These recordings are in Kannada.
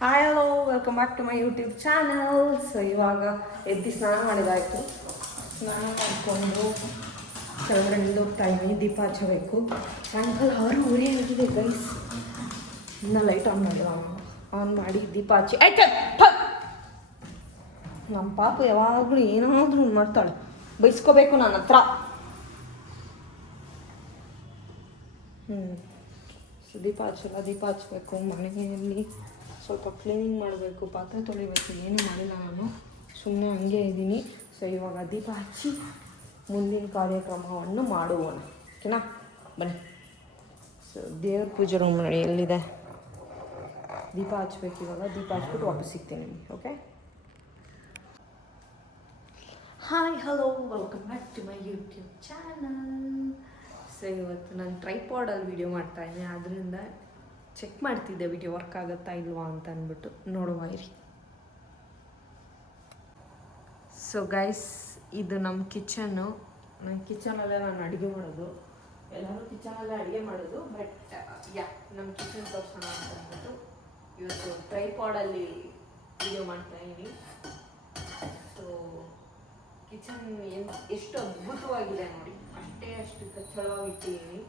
Hi hello welcome back to my YouTube channel so ಇವಾಗ ಎದ್ದು ಸ್ನಾನ ಮಾಡಿದಾಯಿತು. ಸ್ನಾನ ಮಾಡಿಕೊಂಡು ಹೋಗ್ತಾ ಇದ್ದೀನಿ ದೀಪ ಹಚ್ಚಬೇಕು. ಸಾಯಂಕಾಲ ಊರೇ ಆಗಿದೆ ಗೈಸ್ ಇನ್ನು ಲೈಟ್ ಆನ್ ಮಾಡಿಲ್ಲ. ಆನ್ ಮಾಡಿ ದೀಪ ಹಚ್ಚಿ ಆಯ್ತು ನಮ್ಮ ಪಾಪ ಯಾವಾಗಲೂ ಏನಾದರೂ ಮಾಡ್ತಾಳೆ. ಬೈಸ್ಕೋಬೇಕು ನನ್ನ ಹತ್ರ. ಹ್ಞೂ ಸೊ ದೀಪ ಹಚ್ಚಲ್ಲ, ದೀಪ ಹಚ್ಬೇಕು ಮನೆಯಲ್ಲಿ. ಸ್ವಲ್ಪ ಕ್ಲೀನಿಂಗ್ ಮಾಡಬೇಕು, ಪಾತ್ರೆ ತೊಳಿಬೇಕು, ಏನು ಮಾಡಿಲ್ಲ ನಾನು. ಸುಮ್ಮನೆ ಹಂಗೆ ಇದ್ದೀನಿ. ಸೊ ಇವಾಗ ದೀಪ ಹಚ್ಚಿ ಮುಂದಿನ ಕಾರ್ಯಕ್ರಮವನ್ನು ಮಾಡುವೋಣ. ಓಕೆನಾ? ಬನ್ನಿ. ಸೊ ದೇವ್ರ ಪೂಜೆ ರೂಮ್ ನೋಡಿ, ಎಲ್ಲಿದೆ? ದೀಪ ಹಚ್ಬೇಕು ಇವಾಗ. ದೀಪ ಹಚ್ಬಿಟ್ಟು ವಾಪಸ್ ಸಿಗ್ತೀನಿ okay? Hi hello welcome back to my YouTube channel so ಇವತ್ತು ನಾನು ಟ್ರೈಪಾಡಲ್ಲಿ ವಿಡಿಯೋ ಮಾಡ್ತಾ ಇದ್ದೀನಿ. ಅದರಿಂದ ಚೆಕ್ ಮಾಡ್ತಿದ್ದೆ ವಿಡಿಯೋ ವರ್ಕ್ ಆಗುತ್ತಾ ಇಲ್ವಾ ಅಂತ ಅಂದ್ಬಿಟ್ಟು. ನೋಡುವ ಇರಿ. ಸೊ ಗೈಸ್ ಇದು ನಮ್ಮ ಕಿಚನ್ನು ನನ್ನ ಕಿಚನಲ್ಲೇ ನಾನು ಅಡುಗೆ ಮಾಡೋದು. ಎಲ್ಲರೂ ಕಿಚನಲ್ಲೇ ಅಡುಗೆ ಮಾಡೋದು ಬಟ್ ಯಾ ನಮ್ಮ ಕಿಚನ್ ತೋರಿಸೋಣ ಅಂತ ಅಂದ್ಬಿಟ್ಟು ಇವತ್ತು ಟ್ರೈಪಾಡಲ್ಲಿ ವಿಡಿಯೋ ಮಾಡ್ತಾ ಇದ್ದೀನಿ. ಸೊ ಕಿಚನ್ ಎಷ್ಟು ಅದ್ಭುತವಾಗಿದೆ ನೋಡಿ. ಅಷ್ಟೇ ಅಷ್ಟು ಸ್ವಚ್ಛವಾಗಿಟ್ಟಿದ್ದೀನಿ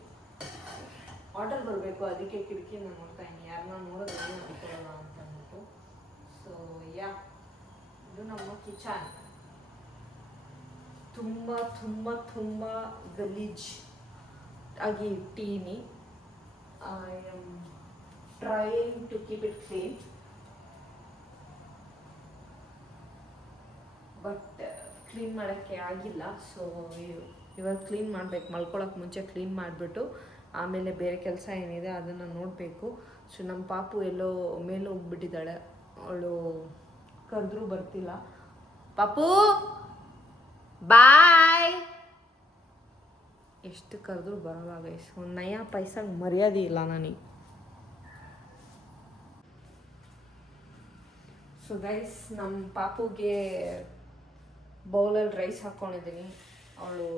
ಆರ್ಡರ್ ಬರಬೇಕು, ಅದಕ್ಕೆ ಕಿಟಕಿ ನಾನು ನೋಡ್ತಾ ಇದ್ದೀನಿ. ಯಾರನ್ನ ನೋಡೋದು ಅನ್ಕೊಳ್ಳಲ್ಲ ಅಂತ ಅಂದ್ಬಿಟ್ಟು. ಸೊ ಯಾ ಇದು ನಮ್ಮ ಕಿಚನ್ ತುಂಬ ತುಂಬ ತುಂಬ ಗಲೀಜ್ ಆಗಿ ಇಟ್ಟೀನಿ I am trying to keep it clean but clean ಮಾಡೋಕ್ಕೆ ಆಗಿಲ್ಲ. ಸೊ ಇವಾಗ ಕ್ಲೀನ್ ಮಾಡ್ಬೇಕು. ಮಲ್ಕೊಳಕ್ಕೆ ಮುಂಚೆ ಕ್ಲೀನ್ ಮಾಡಿಬಿಟ್ಟು ಆಮೇಲೆ ಬೇರೆ ಕೆಲಸ ಏನಿದೆ ಅದನ್ನು ನೋಡಬೇಕು. ಸೊ ನಮ್ಮ ಪಾಪು ಎಲ್ಲೋ ಮೇಲೆ ಹೋಗ್ಬಿಟ್ಟಿದ್ದಾಳೆ. ಅವಳು ಕರೆದ್ರೂ ಬರ್ತಿಲ್ಲ. ಪಾಪು! ಬಾಯ್! ಎಷ್ಟು ಕರೆದ್ರೂ ಬರಲ್ಲ ಗೈಸ್ ಒಂದು ನಯ ಪೈಸಂಗೆ ಮರ್ಯಾದೆ ಇಲ್ಲ ನನಗೆ. ಸೊ ಗೈಸ್ ನಮ್ಮ ಪಾಪುಗೆ ಬೌಲಲ್ಲಿ ರೈಸ್ ಹಾಕ್ಕೊಂಡಿದ್ದೀನಿ ಅವಳು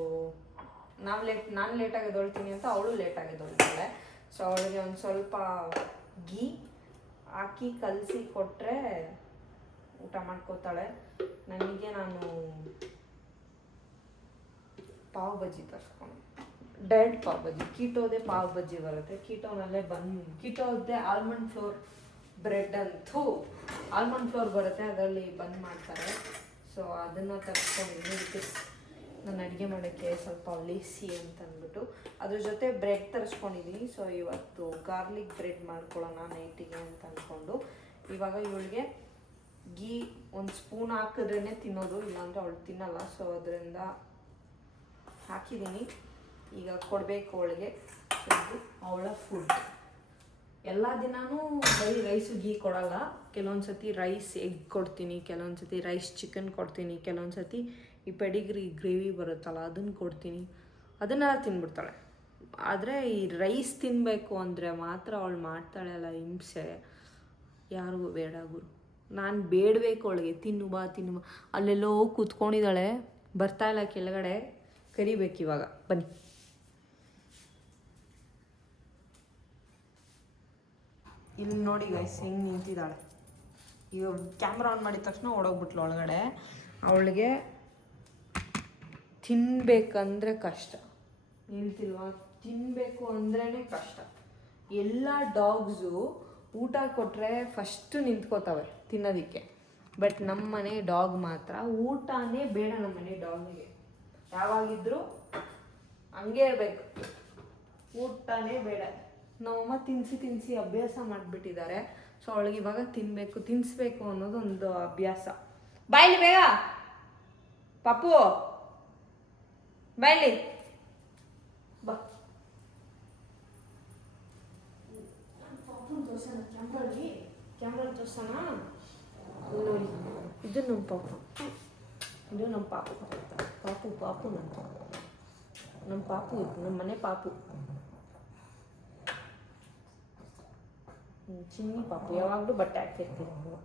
ನಾವು ಲೇಟ್ ನಾನು ಲೇಟಾಗಿ ಎದ್ದೊಳ್ತೀನಿ ಅಂತ ಅವಳು ಲೇಟಾಗಿ ಎದ್ದೊಳ್ತಾಳೆ. ಸೊ ಅವಳಿಗೆ ಒಂದು ಸ್ವಲ್ಪ ಗೀ ಹಾಕಿ ಕಲಸಿ ಕೊಟ್ಟರೆ ಊಟ ಮಾಡ್ಕೋತಾಳೆ. ನನಗೆ ನಾನು ಪಾವ್ ಬಜ್ಜಿ ತರಿಸ್ಕೊಂಡು. ಡೈರೆಕ್ಟ್ ಪಾವ್ ಬಜ್ಜಿ. ಕೀಟೋದೆ ಪಾವ್ ಬಜ್ಜಿ ಬರುತ್ತೆ. ಕೀಟೋನಲ್ಲೇ ಬಂದು, ಕೀಟೋದೇ ಆಲ್ಮಂಡ್ ಫ್ಲೋರ್ ಬ್ರೆಡ್ ಅಂತೂ ಆಲ್ಮಂಡ್ ಫ್ಲೋರ್ ಬರುತ್ತೆ. ಅದರಲ್ಲಿ ಬಂದ್ ಮಾಡ್ತಾರೆ. ಸೊ ಅದನ್ನು ಬಿಕಾಸ್ ನಾನು ಅಡುಗೆ ಮಾಡೋಕ್ಕೆ ಸ್ವಲ್ಪ ಲೇಸಿ ಅಂತ ಅಂದ್ಬಿಟ್ಟು ಅದ್ರ ಜೊತೆ ಬ್ರೆಡ್ ತರಿಸ್ಕೊಂಡಿದ್ದೀನಿ ಸೊ ಇವತ್ತು ಗಾರ್ಲಿಕ್ ಬ್ರೆಡ್ ಮಾಡ್ಕೊಳ್ಳೋಣ ನೈಟಿಗೆ ಅಂತ ಅಂದ್ಕೊಂಡು ಇವಾಗ ಇವಳಿಗೆ ಗೀ ಒಂದು ಸ್ಪೂನ್ ಹಾಕಿದ್ರೇ ತಿನ್ನೋದು, ಇಲ್ಲಾಂದರೆ ಅವಳು ತಿನ್ನಲ್ಲ. ಸೊ ಅದರಿಂದ ಹಾಕಿದ್ದೀನಿ ಈಗ ಕೊಡಬೇಕು ಅವಳಿಗೆ. ಅವಳ ಫುಡ್ ಎಲ್ಲ ದಿನಾನೂ ಬರೀ ರೈಸು ಗೀ ಕೊಡಲ್ಲ. ಕೆಲವೊಂದು ಸತಿ ರೈಸ್ ಎಗ್ ಕೊಡ್ತೀನಿ ಕೆಲವೊಂದು ಸತಿ ರೈಸ್ ಚಿಕನ್ ಕೊಡ್ತೀನಿ ಕೆಲವೊಂದು ಸತಿ ಈ ಪೆಡಿಗ್ರಿ ಗ್ರೇವಿ ಬರುತ್ತಲ್ಲ, ಅದನ್ನು ಕೊಡ್ತೀನಿ. ಅದನ್ನೆಲ್ಲ ತಿನ್ಬಿಡ್ತಾಳೆ. ಆದರೆ ಈ ರೈಸ್ ತಿನ್ನಬೇಕು ಅಂದರೆ ಮಾತ್ರ ಅವಳು ಮಾಡ್ತಾಳೆ ಅಲ್ಲ ಹಿಂಸೆ. ಯಾರಿಗೂ ಬೇಡ ಗುರು. ನಾನು ಬೇಡಬೇಕು ಅವಳಿಗೆ. ತಿನ್ನು ಬಾ ತಿನ್ನು ಬಾ. ಅಲ್ಲೆಲ್ಲೋ ಕೂತ್ಕೊಂಡಿದ್ದಾಳೆ. ಬರ್ತಾ ಇಲ್ಲ ಕೆಳಗಡೆ. ಕರಿಬೇಕು ಇವಾಗ. ಬನ್ನಿ. ಇಲ್ಲಿ ನೋಡಿ ಗೈಸ್ ಹೆಂಗೆ ನಿಂತಿದ್ದಾಳೆ. ಈಗ ಕ್ಯಾಮ್ರಾ ಆನ್ ಮಾಡಿದ ತಕ್ಷಣ ಓಡೋಗ್ಬಿಟ್ಲು ಒಳಗಡೆ. ಅವಳಿಗೆ ತಿನ್ಬೇಕಂದ್ರೆ ಕಷ್ಟ. ನಿಲ್ತಿಲ್ವಾ ತಿನ್ನಬೇಕು ಅಂದ್ರೇ ಕಷ್ಟ. ಎಲ್ಲ ಡಾಗ್ಸು ಊಟ ಕೊಟ್ಟರೆ ಫಸ್ಟು ನಿಂತ್ಕೋತಾವೆ ತಿನ್ನೋದಕ್ಕೆ. ಬಟ್ ನಮ್ಮ ಮನೆ ಡಾಗ್ ಮಾತ್ರ, ಊಟನೇ ಬೇಡ ನಮ್ಮ ಮನೆ ಡಾಗಿಗೆ ಯಾವಾಗಿದ್ರೂ ಹಂಗೆ ಇರಬೇಕು. ಊಟನೇ ಬೇಡ. ನಮ್ಮಮ್ಮ ತಿನ್ಸಿ ತಿನ್ಸಿ ಅಭ್ಯಾಸ ಮಾಡಿಬಿಟ್ಟಿದ್ದಾರೆ. ಸೊ ಅವಳಿಗೆ ಇವಾಗ ತಿನ್ನಬೇಕು ತಿನ್ನಿಸ್ಬೇಕು ಅನ್ನೋದು ಒಂದು ಅಭ್ಯಾಸ ಬಾಯ್ಲಿ ಬೇಗ. ಪಪ್ಪು. ಬಾಯ್ಲಿ ಬಾ. ಕ್ಯಾಮ್ರಲ್ಲಿ ತೋರ್ಸೋಣ ನೋಡಿ ಇದು ನಮ್ಮ ಪಾಪು. ಇದು ನಮ್ಮ ಪಾಪು ಪಾಪು ಪಾಪು ನಂತ ನಮ್ಮ ಪಾಪು ಇದು ನಮ್ಮ ಮನೆ ಪಾಪು. ಚಿನ್ನಿ ಪಾಪು. ಯಾವಾಗಲೂ ಬಟ್ಟೆ ಹಾಕಿರ್ತೀವಿ ನಾವು.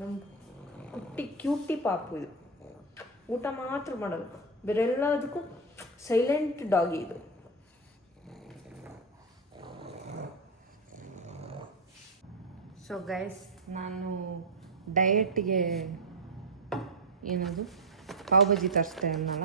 ನಮ್ಮ ಕುಟ್ಟಿ ಕ್ಯೂಟಿ ಪಾಪು ಇದು. ಊಟ ಮಾತ್ರ ಮಾಡೋದು ಬೇರೆಲ್ಲದಕ್ಕೂ ಸೈಲೆಂಟ್ ಡಾಗಿ ಇದು. ಸೊ ಗೈಸ್ ನಾನು ಡಯಟ್ಗೆ ಏನದು? ಪಾವ್ ಭಾಜಿ ತರಿಸ್ದೆ ಅನ್ನಲ್ಲ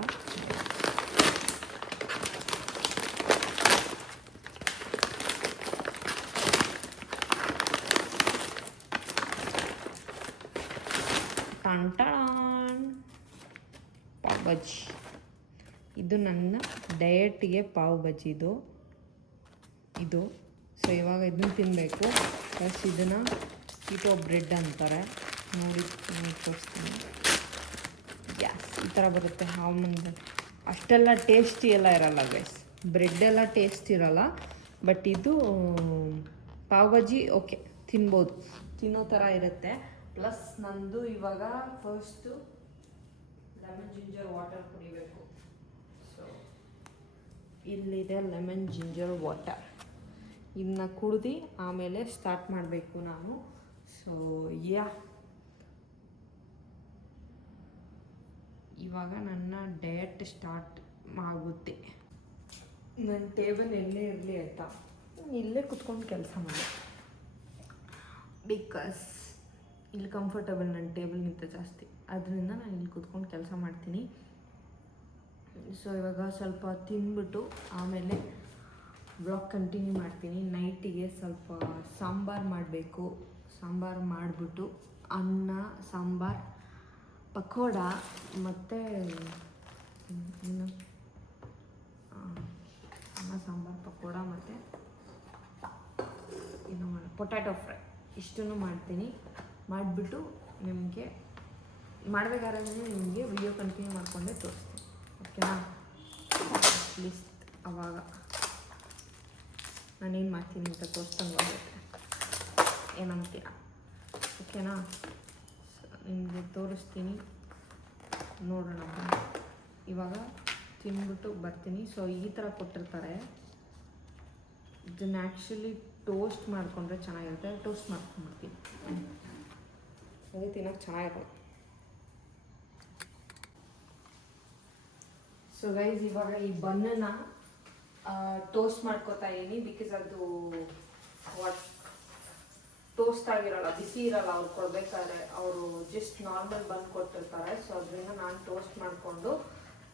ಟಂಟಾನ್ ಪಾವ್ ಬಜ್ಜಿ ಇದು ನನ್ನ ಡಯಟ್ಗೆ ಪಾವ್ ಬಜ್ಜಿದು ಇದು. ಸೊ ಇವಾಗ ಇದನ್ನು ತಿನ್ನಬೇಕು ಪ್ಲಸ್ ಇದನ್ನು ಕೀಟೋ ಬ್ರೆಡ್ ಅಂತಾರೆ. ನೋಡಿ ತೋರಿಸ್ತೀನಿ. ಗ್ಯಾಸ್ ಈ ಥರ ಬರುತ್ತೆ. ಆಲ್ಮಂಡ್ ಅಷ್ಟೆಲ್ಲ ಟೇಸ್ಟಿ ಎಲ್ಲ ಇರಲ್ಲ ಗ್ಯಾಸ್ ಬ್ರೆಡ್ ಎಲ್ಲ ಟೇಸ್ಟ್ ಇರಲ್ಲ. ಬಟ್ ಇದು, ಪಾವ್ ಬಜ್ಜಿ ಓಕೆ ತಿನ್ಬೋದು. ತಿನ್ನೋ ಥರ ಇರುತ್ತೆ. ಪ್ಲಸ್ ನಂದು ಇವಾಗ ಫಸ್ಟು ಲೆಮನ್ ಜಿಂಜರ್ ವಾಟರ್ ಕುಡಿಬೇಕು. ಇಲ್ಲಿದೆ ಲೆಮನ್ ಜಿಂಜರ್ ವಾಟರ್. ಇದನ್ನ ಕುಡ್ದು ಆಮೇಲೆ ಸ್ಟಾರ್ಟ್ ಮಾಡಬೇಕು ನಾನು ಸೊ ಯಾ ಇವಾಗ ನನ್ನ ಡಯಟ್ ಸ್ಟಾರ್ಟ್ ಆಗುತ್ತೆ. ನನ್ನ ಟೇಬಲ್ ಎಲ್ಲೇ ಇರಲಿ ಆಯಿತಾ? ಇಲ್ಲೇ ಕುತ್ಕೊಂಡು ಕೆಲಸ ಮಾಡಿ. ಬಿಕಾಸ್ ಇಲ್ಲಿ ಕಂಫರ್ಟಬಲ್ ನನ್ನ ಟೇಬಲ್ಗಿಂತ ಜಾಸ್ತಿ. ಅದರಿಂದ ನಾನು ಇಲ್ಲಿ ಕುತ್ಕೊಂಡು ಕೆಲಸ ಮಾಡ್ತೀನಿ. ಸೊ ಇವಾಗ ಸ್ವಲ್ಪ ತಿಂದ್ಬಿಟ್ಟು ಆಮೇಲೆ ಬ್ಲಾಗ್ ಕಂಟಿನ್ಯೂ ಮಾಡ್ತೀನಿ. ನೈಟಿಗೆ ಸ್ವಲ್ಪ ಸಾಂಬಾರು ಮಾಡಬೇಕು. ಸಾಂಬಾರು ಮಾಡಿಬಿಟ್ಟು ಅನ್ನ, ಸಾಂಬಾರು, ಪಕೋಡ ಮತ್ತು ಏನು? ಅನ್ನ, ಸಾಂಬಾರು, ಪಕೋಡ ಮತ್ತು ಏನು ಮಾಡ ಪೊಟ್ಯಾಟೊ ಫ್ರೈ ಇಷ್ಟನ್ನು ಮಾಡ್ತೀನಿ. ಮಾಡಿಬಿಟ್ಟು ನಿಮಗೆ, ಮಾಡಬೇಕಾದ್ರೆ ನಿಮಗೆ ವಿಡಿಯೋ ಕಂಟಿನ್ಯೂ ಮಾಡಿಕೊಂಡೆ ತೋರಿಸ್ತೀನಿ. ಓಕೆನಾ? ಅಟ್ಲೀಸ್ಟ್ ಅವಾಗ ನಾನೇನು ಮಾಡ್ತೀನಿ ಅಂತ ತೋರಿಸ್ದಂಗೆ ಹೋಗುತ್ತೆ ಏನಂತೀರ ಓಕೆನಾ? ನಿಮಗೆ ತೋರಿಸ್ತೀನಿ. ನೋಡೋಣ. ಇವಾಗ ತಿಂದ್ಬಿಟ್ಟು ಬರ್ತೀನಿ. ಸೊ ಈ ಥರ ಕೊಟ್ಟಿರ್ತಾರೆ. ಇದನ್ನ ಆ್ಯಕ್ಚುಲಿ ಟೋಸ್ಟ್ ಮಾಡಿಕೊಂಡ್ರೆ ಚೆನ್ನಾಗಿರುತ್ತೆ. ಟೋಸ್ಟ್ ಮಾಡ್ಕೊಂಡ್ಬಿಡ್ತೀನಿ. ಅದೇ ತಿನ್ನೋಕೆ ಚೆನ್ನಾಗಿರಲ್ಲ ಸೊ ಗೈಸ್ ಇವಾಗ ಈ ಬನ್ನನ್ನ ಟೋಸ್ಟ್ ಮಾಡ್ಕೋತಾ ಇದ್ದೀನಿ ಬಿಕಾಸ್ ಅದು ಟೋಸ್ಟ್ ಆಗಿರಲ್ಲ, ಬಿಸಿ ಇರಲ್ಲ, ಅವ್ರು ಕೊಡ್ಬೇಕಾದ್ರೆ ಅವರು ಜಸ್ಟ್ ನಾರ್ಮಲ್ ಬನ್ ಕೊಟ್ಟಿರ್ತಾರೆ. ಸೊ ಅದರಿಂದ ನಾನು ಟೋಸ್ಟ್ ಮಾಡಿಕೊಂಡು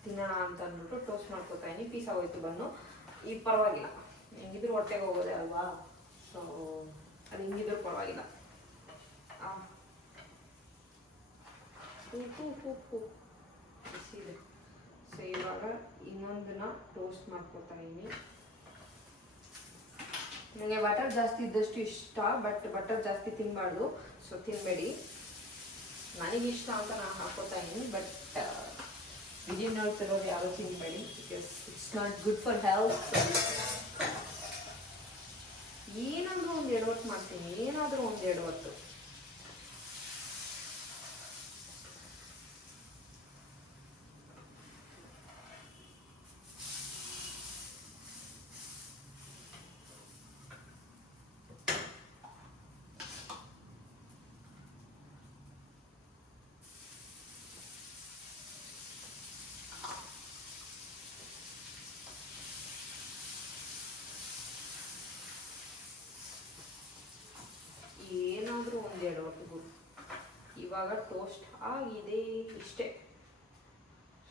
ತಿನ್ನೋಣ ಅಂತ ಅಂದ್ಬಿಟ್ಟು ಟೋಸ್ಟ್ ಮಾಡ್ಕೋತಾ ಇದ್ದೀನಿ ಪೀಸ್ ಆಗೋಯ್ತು ಬನ್ನು. ಈಗ ಪರವಾಗಿಲ್ಲ. ಹೆಂಗಿದ್ರು ಹೊಟ್ಟೆಗೆ ಹೋಗೋದೆ ಅಲ್ವಾ? ಸೊ ಅದು ಹಿಂಗಿದ್ರು ಪರವಾಗಿಲ್ಲ. ಬಿಸಿ ಇದೆ. ಟೋಸ್ಟ್ ಮಾಡ್ಕೊತಾ ಇದ್ದೀನಿ ನನಗೆ ಬಟರ್ ಜಾಸ್ತಿ ಇದ್ದಷ್ಟು ಇಷ್ಟ ಬಟ್ ಬಟರ್ ಜಾಸ್ತಿ ತಿನ್ನಬಾರ್ದು ಸೊ ತಿನ್ನಬೇಡಿ ನನಗೆ ಇಷ್ಟ ಅಂತ ನಾನು ಹಾಕೋತಾ ಇದ್ದೀನಿ ಬಟ್ ವಿಜಯನಗರ ನೋಡ್ತಿರೋರು ಯಾರು ತಿನ್ನಬೇಡಿ because it's not good for health ಏನಾದರೂ ಒಂದು ಎಡವಟ್ಟು ಮಾಡ್ತೀನಿ ಏನಾದರೂ ಒಂದು ಎಡವಟ್ಟು ಏನಾದರೂ ಒಂದು ಎಡವಟ್ಟು ಗುರು ಇವಾಗ ಟೋಸ್ಟ್ ಆಗಿದೆ ಇಷ್ಟೇ.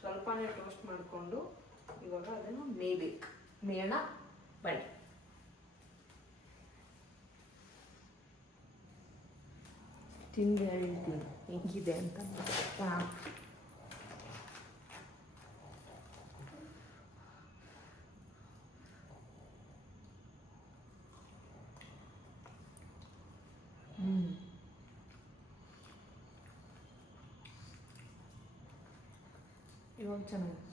ಸ್ವಲ್ಪನೇ ಟೋಸ್ಟ್ ಮಾಡಿಕೊಂಡು ಇವಾಗ ಅದನ್ನು ಮೇಯ್ಬೇಕು. ಮೇಣ ಬನ್ನಿ. ತಿಂದು ಹೇಳ್ತೀನಿ ಹೆಂಗಿದೆ ಅಂತ ಇವಾಗ ಚೆನ್ನಾಗಿ ಹ್ಞೂ